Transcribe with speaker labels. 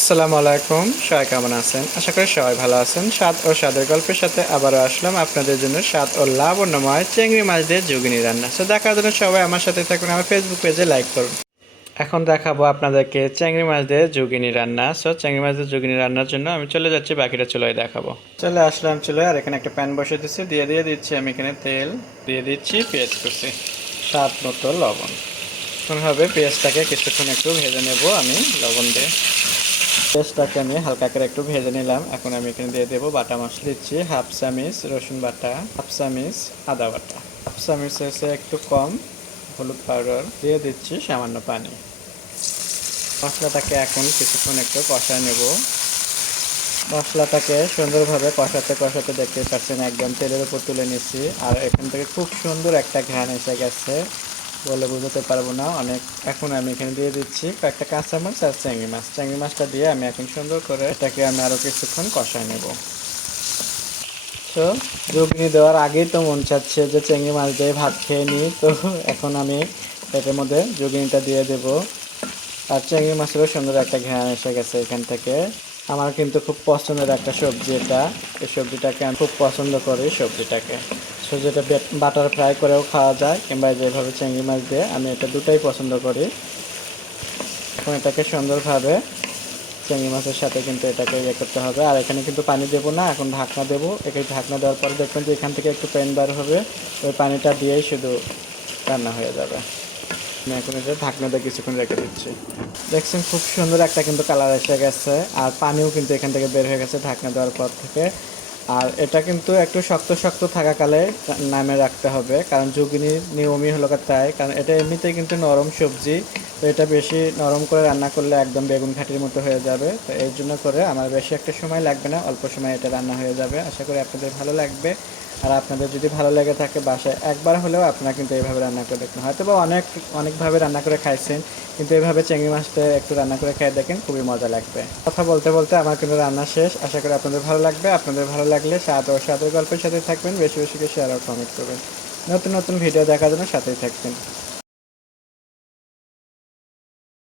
Speaker 1: আসসালামু আলাইকুম। সবাই কেমন আছেন? আশা করি সবাই ভালো আছেন। স্বাদ ও স্বাদের গল্পের সাথে আবারও আসলাম আপনাদের জন্য স্বাদ ও লাবণ্যময় চিংড়ি মাছ দিয়ে যোগিনী রান্না। সো দেখার জন্য সবাই আমার সাথে থাকুন, আমার ফেসবুক পেজে লাইক করুন। এখন দেখাবো আপনাদেরকে চিংড়ি মাছ দিয়ে যোগিনী রান্না। সো চিংড়ি মাছ দিয়ে যোগিনী রান্নার জন্য আমি চলে যাচ্ছি, বাকিটা চুলোয় দেখাবো। চলে আসলাম চুলোয়, আর এখানে একটা প্যান বসে দিচ্ছি। দিয়ে দিয়ে দিচ্ছি আমি এখানে তেল, দিয়ে দিচ্ছি পেঁয়াজ কুচি, স্বাদ মতো লবণ। হবে পেঁয়াজটাকে কিছুক্ষণ একটু ভেজে নেব আমি লবণ দিয়ে। পেঁয়াজটাকে আমি হালকা করে একটু ভেজে নিলাম। এখন আমি এখানে দিয়ে দেবো বাটা মশলা দিচ্ছি, হাফ চামিচ রসুন বাটা, হাফ চামিচ আদা বাটা। হাফ চামিচ হচ্ছে একটু কম হলুদ পাউডার দিয়ে দিচ্ছি সামান্য পানি। মশলাটাকে এখন কিছুক্ষণ একটু কষায় নেব। মশলাটাকে সুন্দরভাবে কষাতে কষাতে দেখতে পাচ্ছেন, একদম তেলের উপর তুলে নিচ্ছি। আর এখান থেকে খুব সুন্দর একটা ঘ্রাণ এসে গেছে। বলে বোঝাতে পারব না। অনেক এখন আমি এখানে দিয়ে দিচ্ছি কয়েকটা কাঁচা মাছ আর চিংড়ি মাছ। চিংড়ি মাছটা দিয়ে আমি এখন সুন্দর করে এটাকে আমি আরও কিছুক্ষণ কষায় নেব। তো যোগিনি দেওয়ার আগেই তো মন চাচ্ছে যে চিংড়ি মাছ দিয়ে ভাত খেয়ে নিই। তো এখন আমি এটার মধ্যে যোগিনিটা দিয়ে দেব। আর চিংড়ি মাছেরও সুন্দর একটা ঘ্রাণ এসে গেছে এখান থেকে। আমার কিন্তু খুব পছন্দের একটা সবজি এটা। এই সবজিটাকে আমি খুব পছন্দ করি সবজিটাকে। সো যেটা বাটার ফ্রাই করেও খাওয়া যায়, কিংবা যেভাবে চিংড়ি মাছ দিয়ে, আমি এটা দুটাই পছন্দ করি। এখন এটাকে সুন্দরভাবে চিংড়ি মাছের সাথে কিন্তু এটাকে ইয়ে করতে হবে। আর এখানে কিন্তু পানি দেবো না, এখন ঢাকনা দেবো। এখানে ঢাকনা দেওয়ার পরে দেখবেন যে এখান থেকে একটু পেন বার হবে। ওই পানিটা দিয়েই শুধু রান্না হয়ে যাবে। আমি এখন এটা ঢাকনা দিয়ে কিছুক্ষণ রেখে দিচ্ছি। দেখছেন খুব সুন্দর একটা কিন্তু কালার এসে গেছে। আর পানিও কিন্তু এখান থেকে বের হয়ে গেছে ঢাকনা দেওয়ার পর থেকে। আর এটা কিন্তু একটু শক্ত শক্ত থাকাকালে নামে রাখতে হবে, কারণ যোগিনীর নিয়মই হলো তাই, কারণ এটা এমনিতেই কিন্তু নরম সবজি। তো এটা বেশি নরম করে রান্না করলে একদম বেগুন ঘাটির মতো হয়ে যাবে। তো এই জন্য করে আমার বেশি একটা সময় লাগবে না, অল্প সময় এটা রান্না হয়ে যাবে। আশা করি আপনাদের ভালো লাগবে। আর আপনাদের যদি ভালো লেগে থাকে বাসায়, একবার হলেও আপনারা কিন্তু এইভাবে রান্না করে দেখুন। হয়তো বা অনেক, অনেকভাবে রান্না করে খাইছেন, কিন্তু এইভাবে চিংড়ি মাছটা একটু রান্না করে খেয়ে দেখেন খুবই মজা লাগবে। কথা বলতে বলতে আমার কিন্তু রান্না শেষ। আশা করি আপনাদের ভালো লাগবে। আপনাদের ভালো লাগলে স্বাদ ও স্বাদের গল্পের সাথে থাকবেন। বেশি বেশি করে শেয়ার ও কমেন্ট করবেন। নতুন নতুন ভিডিও দেখার জন্য সাথেই থাকবেন।